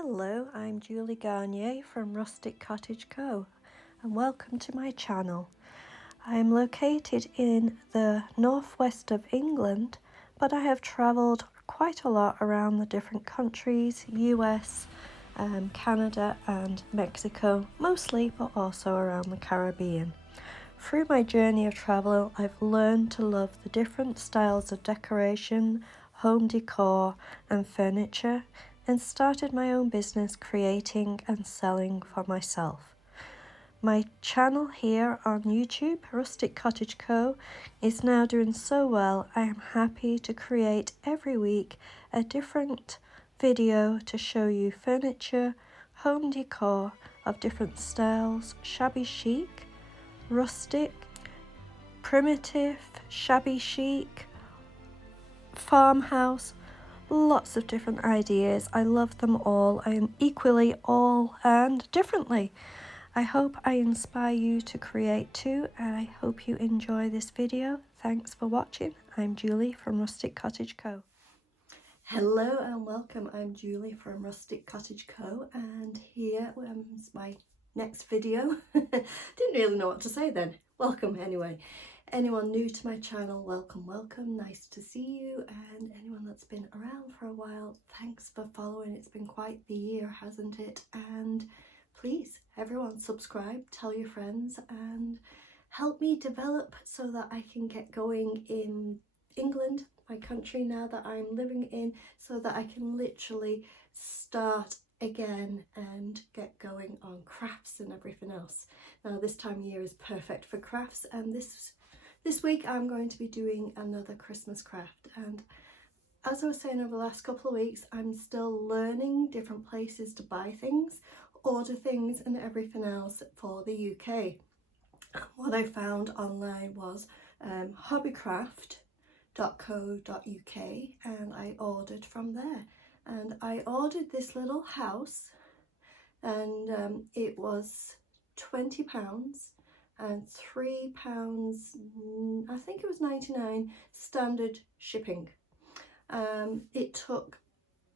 Hello, I'm Julie Garnier from Rustic Cottage Co. and welcome to my channel. I am located in the northwest of England, but I have travelled quite a lot around the different countries, US, Canada and Mexico mostly, but also around the Caribbean. Through my journey of travel, I've learned to love the different styles of decoration, home decor and furniture, and started my own business creating and selling for myself. My channel here on YouTube, Rustic Cottage Co, is now doing so well. I am happy to create every week a different video to show you furniture, home decor of different styles, shabby chic, rustic, primitive, shabby chic, farmhouse, lots of different ideas. I love them all. I am equally all and differently. I hope I inspire you to create too, and I hope you enjoy this video. Thanks for watching. I'm Julie from Rustic Cottage Co. Hello and welcome. I'm Julie from Rustic Cottage Co, and here is my next video. Didn't really know what to say then. Welcome anyway. Anyone new to my channel, welcome. Nice to see you, and anyone that's been around for a while, thanks for following. It's been quite the year, hasn't it? And please, everyone, subscribe, tell your friends, and help me develop so that I can get going in England, my country now that I'm living in, so that I can literally start again and get going on crafts and everything else. Now this time of year is perfect for crafts, and this week I'm going to be doing another Christmas craft. And as I was saying, over the last couple of weeks, I'm still learning different places to buy things, order things and everything else for the UK. What I found online was hobbycraft.co.uk, and I ordered from there. And I ordered this little house, and it was £20 and £3, I think it was 99 standard shipping. It took,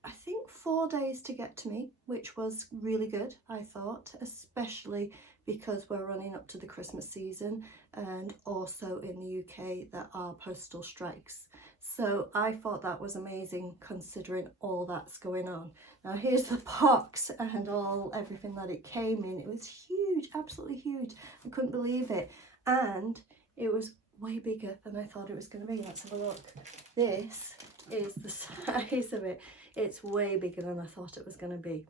I think, 4 days to get to me, which was really good, I thought, especially because we're running up to the Christmas season, and also in the UK there are postal strikes. So I thought that was amazing considering all that's going on. Now here's the box and everything that it came in. It was huge, absolutely huge. I couldn't believe it, and it was way bigger than I thought it was going to be. Let's have a look. This is the size of it. It's way bigger than I thought it was going to be.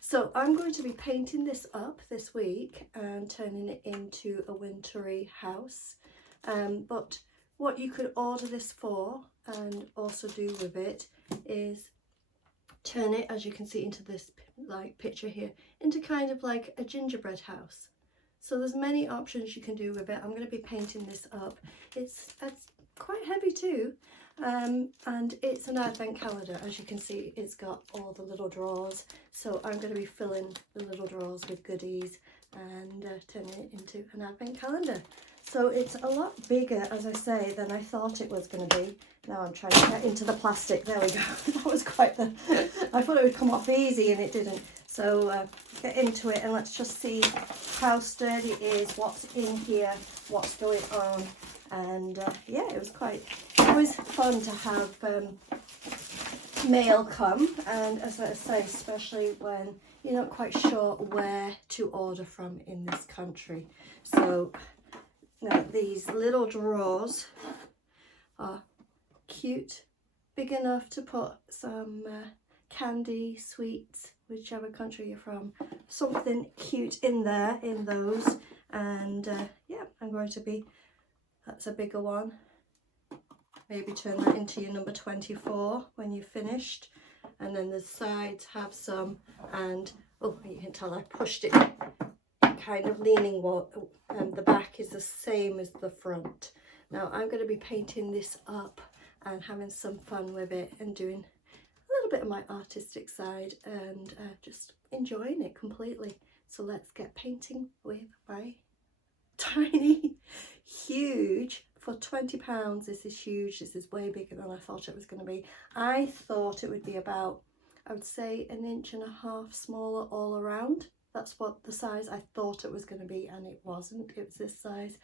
So I'm going to be painting this up this week and turning it into a wintry house. But what you could order this for and also do with it is turn it, as you can see, into this like picture here, into kind of like a gingerbread house. So there's many options you can do with it. I'm going to be painting this up. It's quite heavy too, and it's an advent calendar. As you can see, it's got all the little drawers, so I'm going to be filling the little drawers with goodies and turning it into an advent calendar. So it's a lot bigger, as I say, than I thought it was going to be. Now I'm trying to get into the plastic. There we go. That was quite the... I thought it would come off easy and it didn't. So get into it and let's just see how sturdy it is, what's in here, what's going on. And yeah, it was always fun to have mail come, and as I say, especially when you're not quite sure where to order from in this country. So now these little drawers are cute, big enough to put some candy, sweets, whichever country you're from, something cute in there, in those. And yeah, I'm going to be, that's a bigger one. Maybe turn that into your number 24 when you've finished. And then the sides have some, and oh, you can tell I pushed it kind of leaning, and the back is the same as the front. Now I'm going to be painting this up and having some fun with it and doing a little bit of my artistic side and just enjoying it completely. So let's get painting with my tiny, huge, for £20, this is huge. This is way bigger than I thought it was going to be. I thought it would be about I would say 1.5 inches smaller all around. That's what the size I thought it was going to be, and it wasn't. It was this size.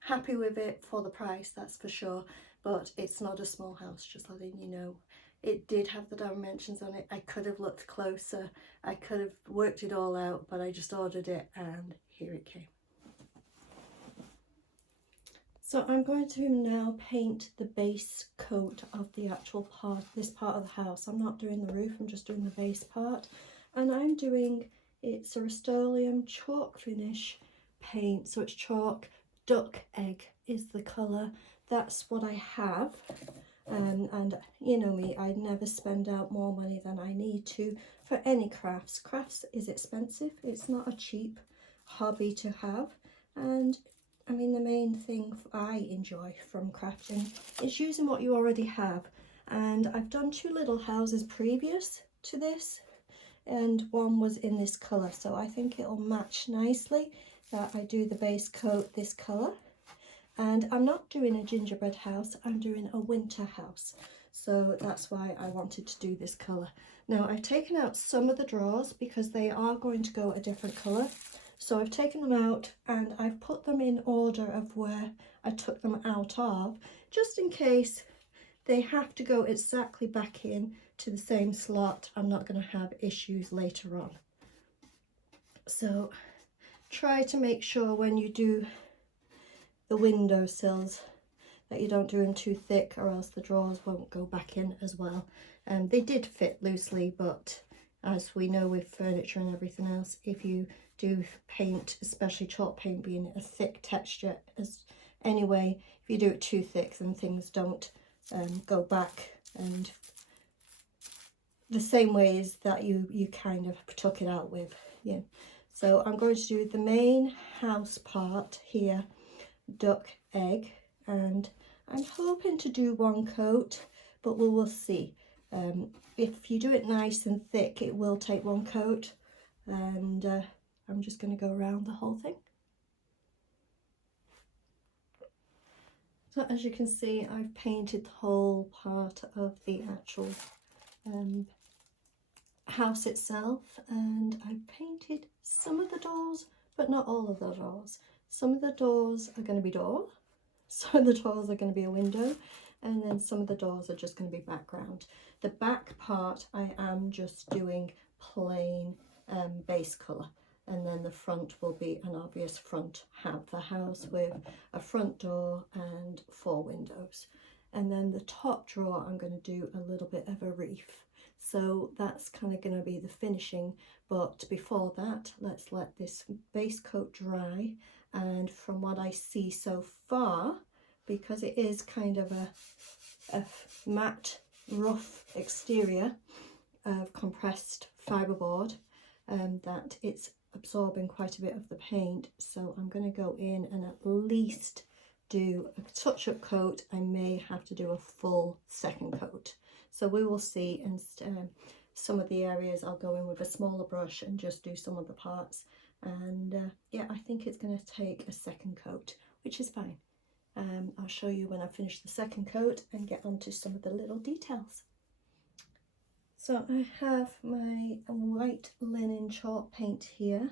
Happy with it for the price, that's for sure, but it's not a small house, just letting you know. It did have the dimensions on it. I could have looked closer, I could have worked it all out, but I just ordered it and here it came. So I'm going to now paint the base coat of the actual part, this part of the house. I'm not doing the roof, I'm just doing the base part. And I'm doing, it's a Rust-Oleum chalk finish paint. So it's chalk, duck egg is the colour. That's what I have. And you know me, I never spend out more money than I need to for any crafts. Crafts is expensive. It's not a cheap hobby to have. And I mean, the main thing I enjoy from crafting is using what you already have. And I've done 2 little houses previous to this, and one was in this colour, so I think it'll match nicely that I do the base coat this colour. And I'm not doing a gingerbread house, I'm doing a winter house, so that's why I wanted to do this colour. Now I've taken out some of the drawers because they are going to go a different colour. So I've taken them out and I've put them in order of where I took them out of, just in case they have to go exactly back in to the same slot. I'm not going to have issues later on. So try to make sure when you do the windowsills that you don't do them too thick, or else the drawers won't go back in as well. They did fit loosely, but as we know with furniture and everything else, if you do paint, especially chalk paint being a thick texture anyway, if you do it too thick then things don't go back, and the same ways that you kind of took it out with. Yeah. So I'm going to do the main house part here, duck egg, and I'm hoping to do 1 coat, but we will see. If you do it nice and thick, it will take 1 coat, and I'm just going to go around the whole thing. So as you can see, I've painted the whole part of the actual house itself, and I've painted some of the doors, but not all of the doors. Some of the doors are going to be door, some of the doors are going to be a window, and then some of the doors are just going to be background. The back part I am just doing plain base colour, and then the front will be an obvious front of the house with a front door and 4 windows. And then the top drawer I'm going to do a little bit of a reef. So that's kind of going to be the finishing, but before that, let's let this base coat dry. And from what I see so far, because it is kind of a matte rough exterior of compressed fiberboard, that it's absorbing quite a bit of the paint, so I'm going to go in and at least do a touch-up coat. I may have to do a full second coat, so we will see. And some of the areas I'll go in with a smaller brush and just do some of the parts, and yeah, I think it's going to take a second coat, which is fine. I'll show you when I finish the second coat and get onto some of the little details. So I have my white linen chalk paint here,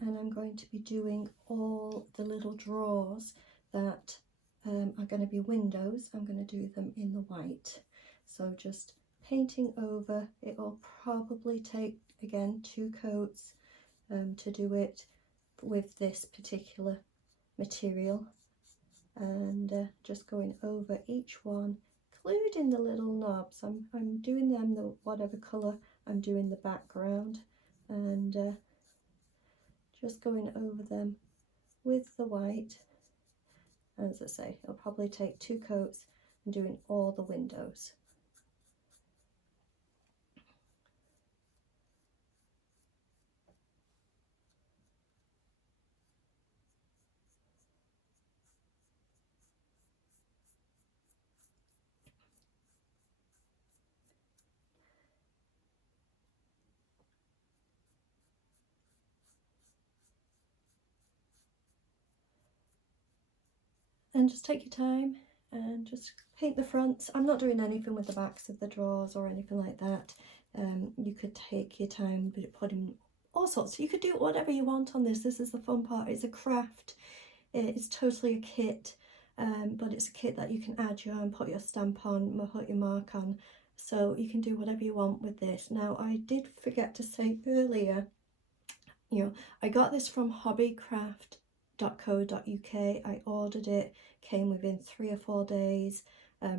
and I'm going to be doing all the little drawers that are going to be windows. I'm going to do them in the white. So just painting over, it will probably take, again, 2 coats to do it with this particular material, and just going over each one, including the little knobs. I'm doing them the whatever colour I'm doing the background, and just going over them with the white. As I say, it'll probably take 2 coats and doing all the windows. And just take your time and just paint the fronts. I'm not doing anything with the backs of the drawers or anything like that. You could take your time putting all sorts. You could do whatever you want on this. This is the fun part. It's a craft. It's totally a kit, but it's a kit that you can add your own, put your stamp on, put your mark on. So you can do whatever you want with this. Now, I did forget to say earlier, I got this from hobbycraft.co.uk. I ordered it, came within 3 or 4 days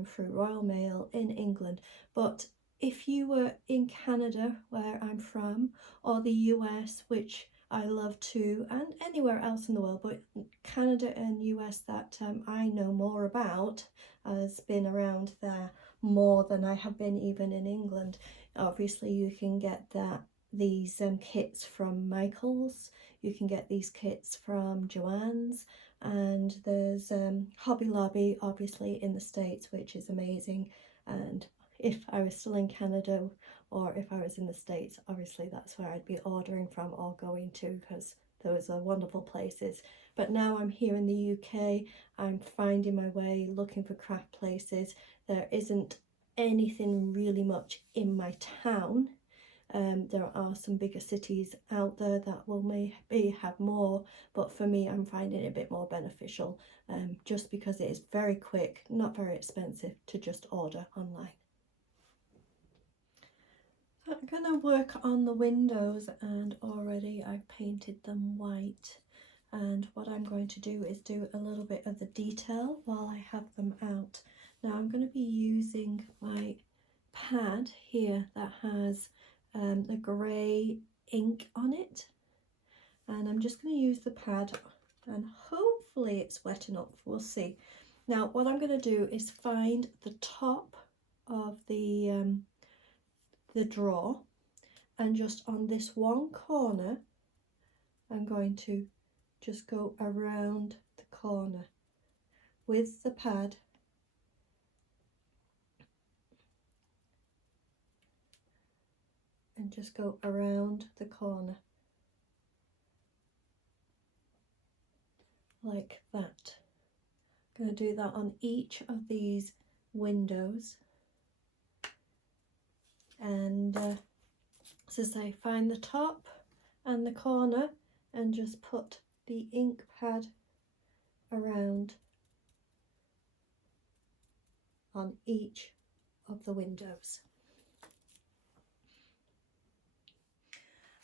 through Royal Mail in England. But if you were in Canada, where I'm from, or the US, which I love too, and anywhere else in the world, but Canada and US that I know more about, has been around there more than I have been even in England. Obviously, you can get these kits from Michael's, you can get these kits from Joann's, and there's Hobby Lobby obviously in the States, which is amazing. And if I was still in Canada, or if I was in the States, obviously that's where I'd be ordering from or going to, because those are wonderful places. But now I'm here in the UK, I'm finding my way looking for craft places. There isn't anything really much in my town. There are some bigger cities out there that will maybe have more, but for me, I'm finding it a bit more beneficial, just because it is very quick, not very expensive to just order online. So I'm going to work on the windows, and already I've painted them white. And what I'm going to do is do a little bit of the detail while I have them out. Now I'm going to be using my pad here that has the grey ink on it, and I'm just going to use the pad, and hopefully it's wet enough, we'll see. Now what I'm going to do is find the top of the drawer, and just on this one corner I'm going to just go around the corner with the pad, and just go around the corner like that. I'm going to do that on each of these windows, and as I say, find the top and the corner and just put the ink pad around on each of the windows.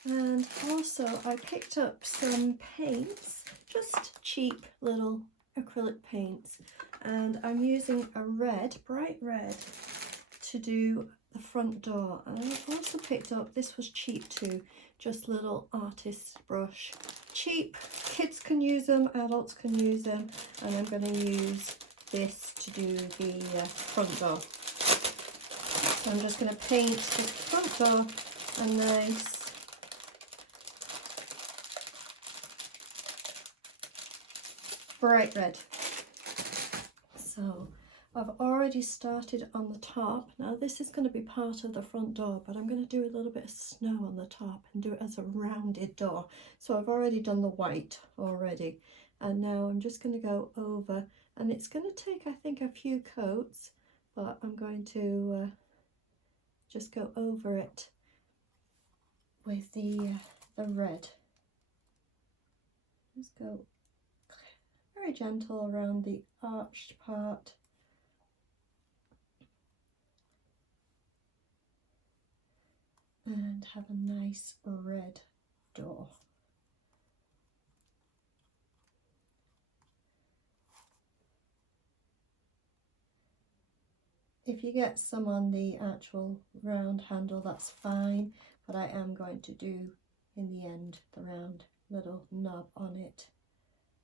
And also I picked up some paints, just cheap little acrylic paints, and I'm using a red, bright red, to do the front door. And I also picked up, this was cheap too, just little artist's brush. Cheap, kids can use them, adults can use them, and I'm going to use this to do the front door. So I'm just going to paint the front door a nice bright red. So I've already started on the top. Now this is going to be part of the front door, but I'm going to do a little bit of snow on the top and do it as a rounded door. So I've already done the white already, and now I'm just going to go over, and it's going to take, I think, a few coats, but I'm going to just go over it with the red. Just go very gentle around the arched part. And have a nice red door. If you get some on the actual round handle, that's fine, but I am going to do in the end the round little knob on it,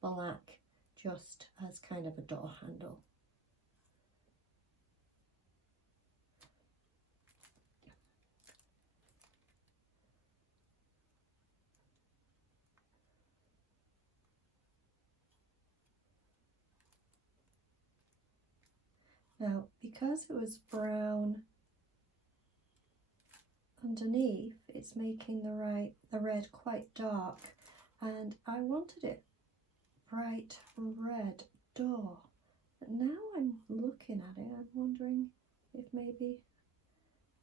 black, just as kind of a door handle. Now, because it was brown underneath, it's making the red quite dark, and I wanted it bright red door. But now I'm looking at it, I'm wondering if maybe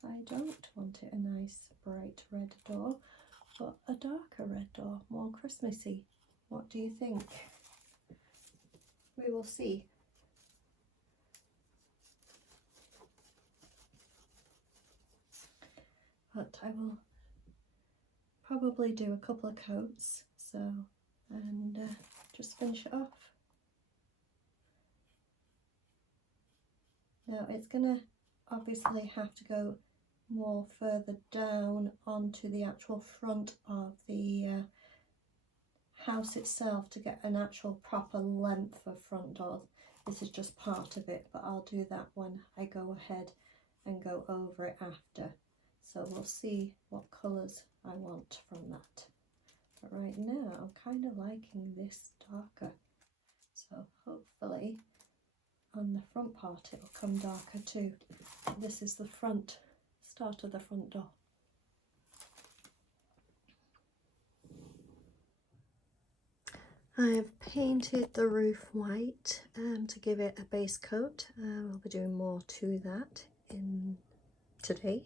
I don't want it a nice bright red door, but a darker red door, more Christmassy. What do you think? We will see. But I will probably do a couple of coats, and just finish it off. Now it's gonna obviously have to go more further down onto the actual front of the house itself to get an actual proper length of front doors. This is just part of it, but I'll do that when I go ahead and go over it after. So we'll see what colours I want from that. But right now I'm kind of liking this darker. So hopefully on the front part it will come darker too. This is the start of the front door. I have painted the roof white to give it a base coat. I'll be doing more to that in today,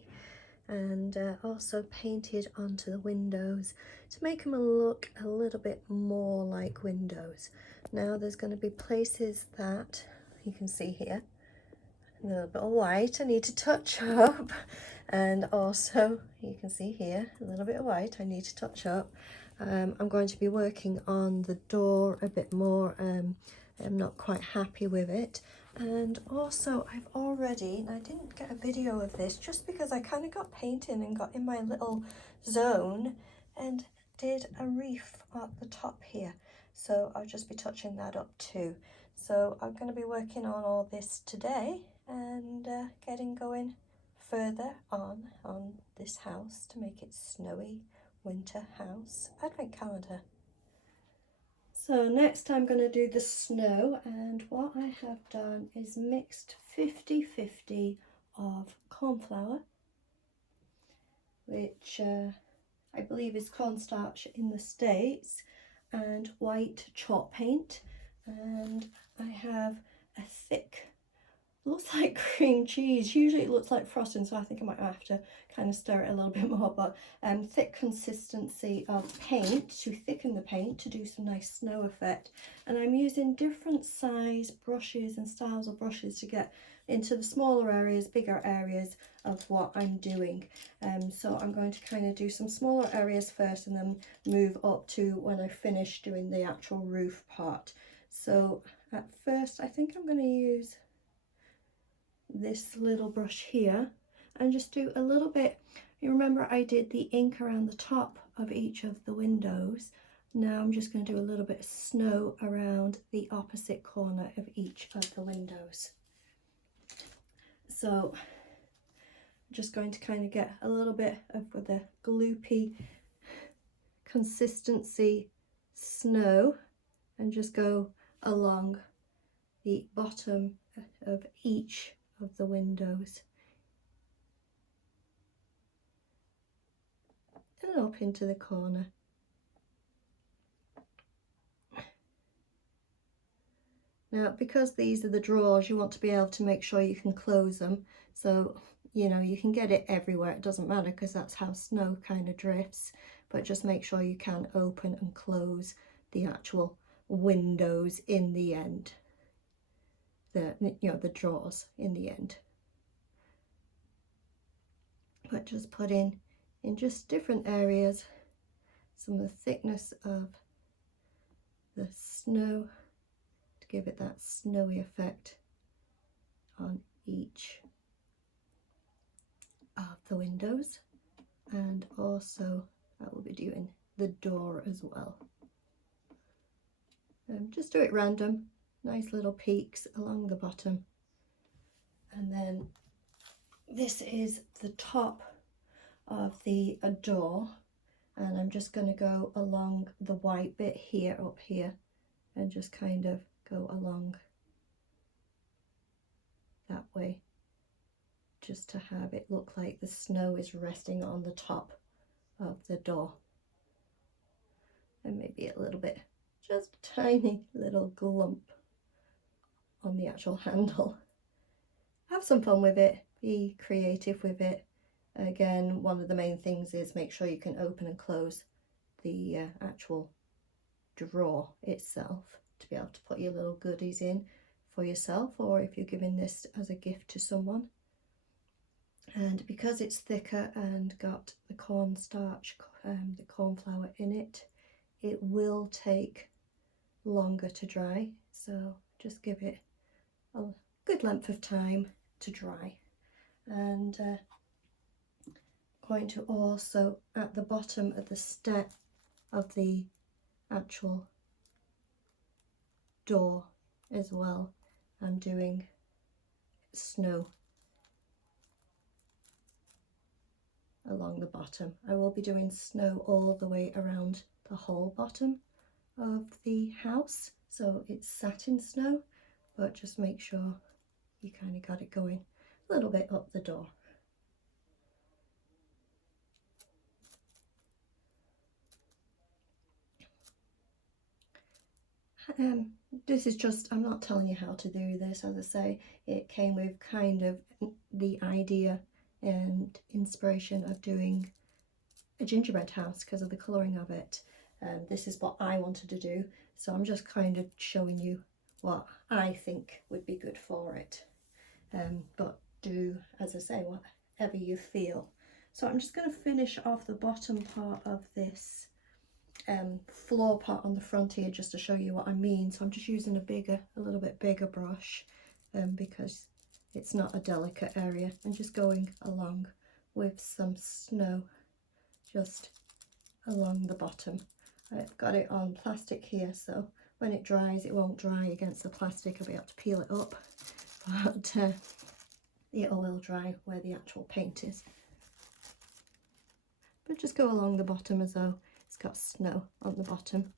and also painted onto the windows to make them look a little bit more like windows. Now there's going to be places that you can see here, a little bit of white I need to touch up, and also you can see here a little bit of white I need to touch up. I'm going to be working on the door a bit more. I'm not quite happy with it, and also I've already, and I didn't get a video of this just because I kind of got painting and got in my little zone and did a reef at the top here, so I'll just be touching that up too. So I'm going to be working on all this today and getting going further on this house to make it snowy winter house advent calendar. So next I'm going to do the snow, and what I have done is mixed 50-50 of corn flour, which I believe is cornstarch in the States, and white chalk paint, and I have a thick, looks like cream cheese, usually it looks like frosting, so I think I might have to kind of stir it a little bit more, but thick consistency of paint to thicken the paint to do some nice snow effect. And I'm using different size brushes and styles of brushes to get into the smaller areas, bigger areas of what I'm doing. So I'm going to kind of do some smaller areas first and then move up to when I finish doing the actual roof part. So at first I think I'm going to use this little brush here and just do a little bit. You remember I did the ink around the top of each of the windows. Now I'm just going to do a little bit of snow around the opposite corner of each of the windows. So I'm just going to kind of get a little bit of the gloopy consistency snow and just go along the bottom of each of the windows and up into the corner. Now, because these are the drawers, you want to be able to make sure you can close them, so you know you can get it everywhere, it doesn't matter because that's how snow kind of drifts, but just make sure you can open and close the actual windows in the end, the drawers in the end. But just put in just different areas some of the thickness of the snow to give it that snowy effect on each of the windows, and also I will be doing the door as well. Just do it random, nice little peaks along the bottom, and then this is the top of the door, and I'm just going to go along the white bit here, up here, and just kind of go along that way, just to have it look like the snow is resting on the top of the door, and maybe a little bit, just a tiny little glump on the actual handle. Have some fun with it, be creative with it, Again, one of the main things is make sure you can open and close the actual drawer itself to be able to put your little goodies in for yourself, or if you're giving this as a gift to someone. And because it's thicker and got the cornstarch, the corn flour in it, it will take longer to dry, so just give it a good length of time to dry. And going to also, at the bottom of the step of the actual door as well, I'm doing snow along the bottom. I will be doing snow all the way around the whole bottom of the house, so it's satin snow, but just make sure you kind of got it going a little bit up the door. This is just, I'm not telling you how to do this, as I say, it came with kind of the idea and inspiration of doing a gingerbread house because of the colouring of it. This is what I wanted to do, so I'm just kind of showing you what I think would be good for it. But do, as I say, whatever you feel. So I'm just going to finish off the bottom part of this floor part on the front here just to show you what I mean. So I'm just using a little bit bigger brush because it's not a delicate area, and just going along with some snow just along the bottom. I've got it on plastic here, so when it dries it won't dry against the plastic. I'll be able to peel it up, but it will dry where the actual paint is. But just go along the bottom as though it's got snow on the bottom.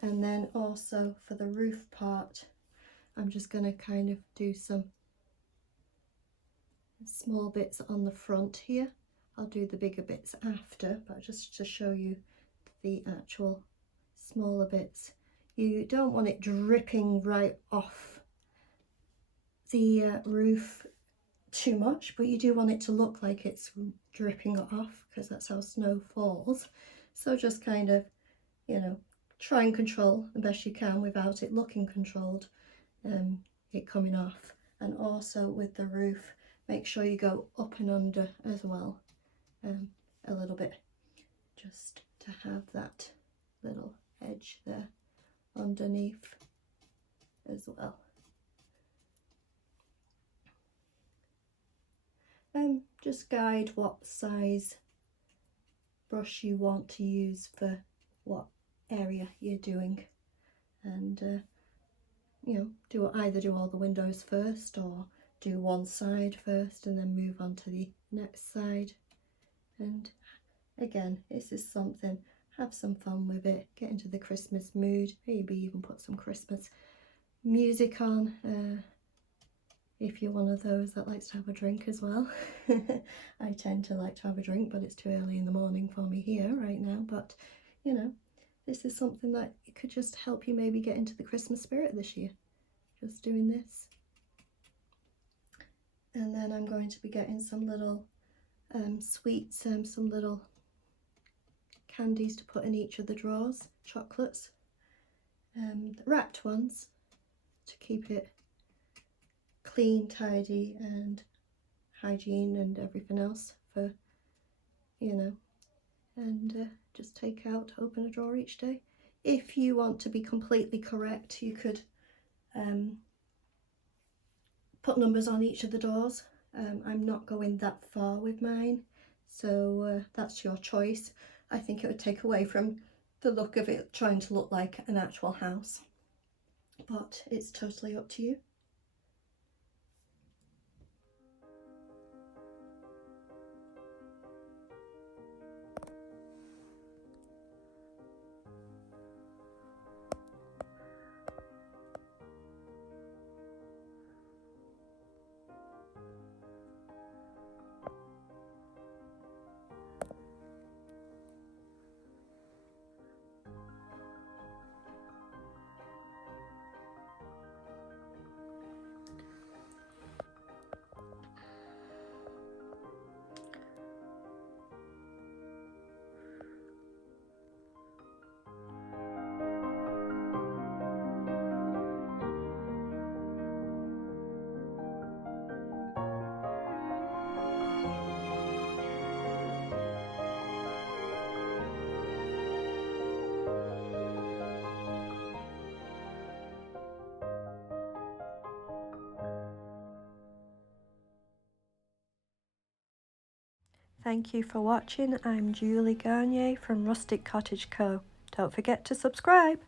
And then also for the roof part, I'm just going to kind of do some small bits on the front here. I'll do the bigger bits after, but just to show you the actual smaller bits. You don't want it dripping right off the roof too much, but you do want it to look like it's dripping off because that's how snow falls. So just kind of, you know, try and control the best you can without it looking controlled, it coming off. And also with the roof, make sure you go up and under as well, a little bit, just to have that little edge there underneath as well. Just guide what size brush you want to use for what area you're doing, and you know, either do all the windows first or do one side first and then move on to the next side. And again, this is something, have some fun with it, get into the Christmas mood, maybe even put some Christmas music on if you're one of those that likes to have a drink as well. I tend to like to have a drink, but it's too early in the morning for me here right now. But you know, this is something that could just help you maybe get into the Christmas spirit this year, just doing this. And then I'm going to be getting some little sweets, some little candies to put in each of the drawers, chocolates, wrapped ones to keep it clean, tidy, and hygiene and everything else for, you know, and just take out, open a drawer each day. If you want to be completely correct, you could put numbers on each of the doors. I'm not going that far with mine, so that's your choice. I think it would take away from the look of it trying to look like an actual house, but it's totally up to you. Thank you for watching. I'm Julie Garnier from Rustic Cottage Co. Don't forget to subscribe.